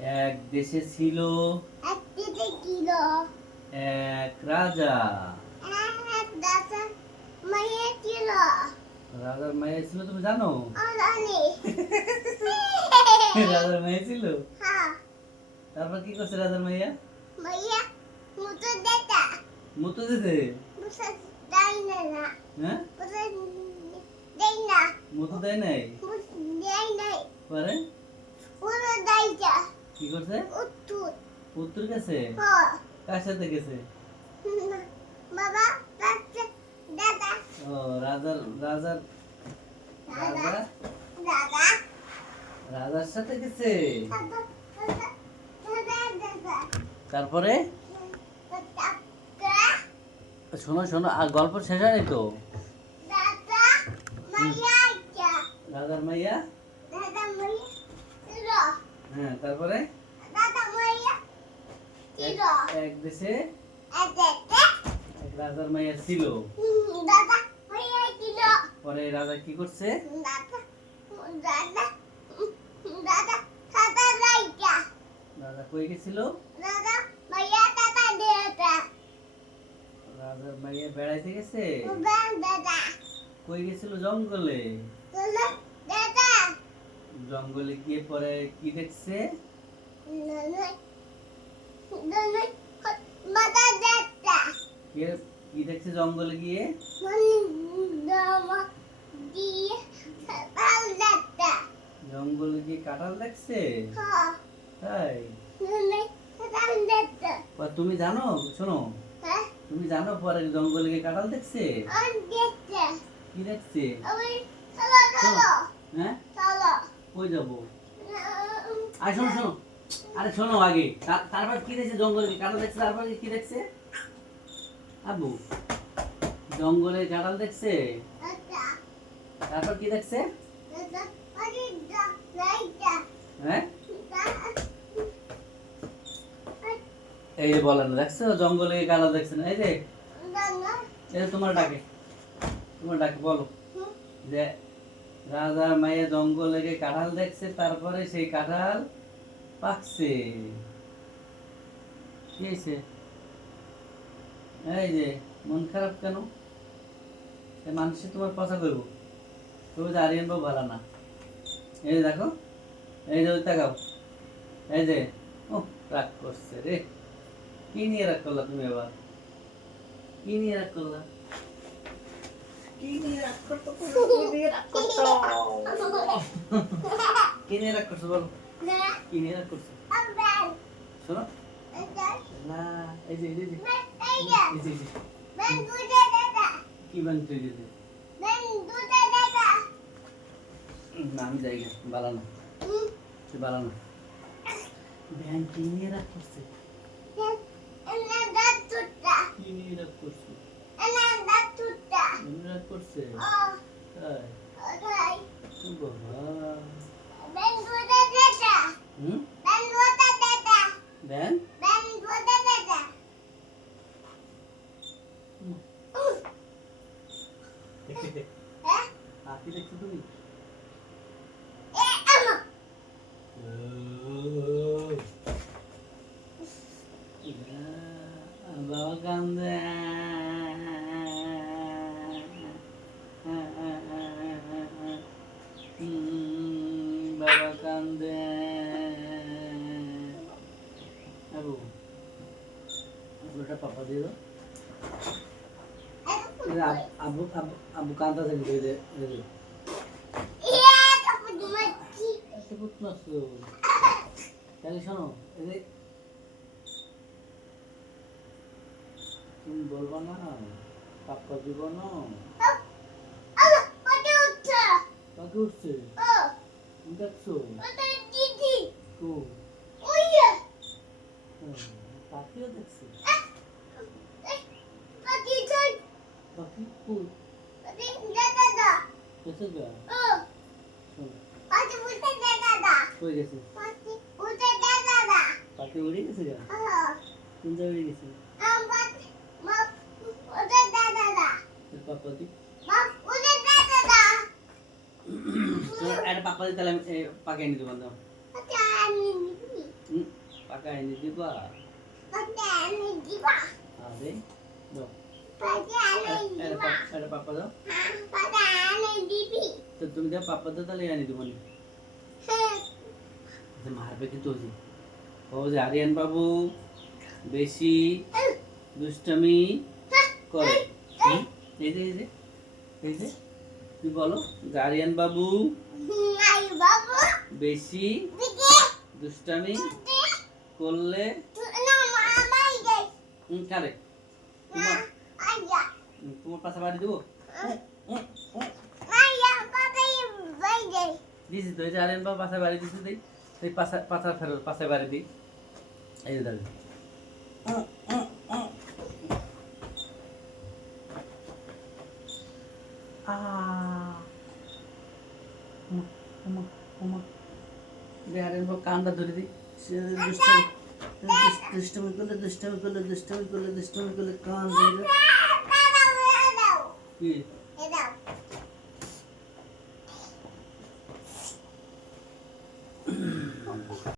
এক দেশে ছিল এক রাজা। রাজার মাইয়া ছিল, তুমি জানো? রাজার মাইয়া ছিল। তারপর কি করছে রাজার মাইয়া? মুতো দিছে। হ্যাঁ, মুতো দেয় নাই। পরে কি করছে? উত্তর গেছে। কার সাথে গেছে? ও, রাজার রাজার রাজা রাজার সাথে গেছে। তারপরে শোনো শোনো, আর গল্প শেষ হয়নি তো। রাজার মাইয়া। হ্যাঁ, তারপরে এক দেশে এক রাজার মাইয়া ছিল। পরে রাজা কি করছে? রাজা কই গেছিল? রাজার মাইয়া বেড়াইতে গেছে। কই গেছিল? জঙ্গলে। জঙ্গলে গিয়ে পরে কি দেখছে? কি দেখছে জঙ্গলে গিয়ে? জঙ্গলে গিয়ে কাঁঠাল দেখছে। তাই? তুমি জানো? শোনো, তুমি জানো পরে জঙ্গলে গিয়ে কাঁঠাল দেখছে? কি দেখছে? হ্যাঁ, কই যাবো? আরে শোনো শোনো, আরে শোনো আগে। তারপর কি দেখছে? জঙ্গলে কাঁঠাল দেখছে। তারপর কি দেখছে? আবু, জঙ্গলে কাঁঠাল দেখছে। তারপর কি দেখছে? হ্যাঁ, এই যে বলেন, দেখছো জঙ্গলে কাঁঠাল দেখছে না? এই যে এটা তোমার ডাকে, তোমার ডাকে বলো যে রাজা মাইয়া জঙ্গলে গিয়ে কাঁঠাল দেখছে, তারপরে সেই কাঁঠাল পাকছে। কি হয়েছে? এই যে মন খারাপ কেন? মানুষে তোমার কথা করবো, তুমি যে আরিয়ান বাবু ভালো না। এই যে দেখো, এই যে তাকাও, এই যে ও রাগ করছে রে। কি নিয়ে রাগ করলা তুমি আবার? কি নিয়ে রাগ করলা? কি নিয়ে রাগ করছো? কি নিয়ে রাগ করছো বলো? কি নিয়ে রাগ করছো? শোনো না, এই যে কি বানতে গেছে? না, আমি যাই গে, বালানো বালানো। ব্যান কি নিয়ে রাগ করছে? কি নিয়ে রাগ করছে? রাগ করছে। তাই? বাবা, ব্যান হাতি দেখছো তুমি? বাবা কান্দে। বাবা কান্দে। আবু, ওটা পাপা দিয়ে দাও। আবু আবু আবু কান্দা থেকে তাহলে শোনো, তুমি বলবো না পাপ্পা দিব না। কাকে উঠছে? তুমি দেখছো? পাখিও দেখছে। পাখি কই? গেছে গা? কই গেছে? পাখি উড়ে গেছে গা? কোন জায়গায় উড়ে গেছে? পাপা দি একটা পাপা দি, তাহলে পাখি এনে দেবো। পাকা এনে দিবা আরে দাও এটা পাপা দাও তো তুমি দাও পাপা দাও তাহলে এনে দিব না মারবে কিন্তু ও যে আরিয়ান বাবু বেশি দুষ্টামি করে এই যে এই যে এই যে তুমি বলো যে আরিয়ান বাবু বেশি দুষ্টামি করলে কারে তোমার তোমার পাশা বাড়ি দেবো দিছি তো এই যে আরিয়ান বাবু পাশা বাড়ি দিছি দেই এই পাশা পাশা ফেরত পাশে বাড়ি দিই এই যে দাঁড়িয়ে কানটা ধরে দিই দুষ্টমি করলে কান ধরে কি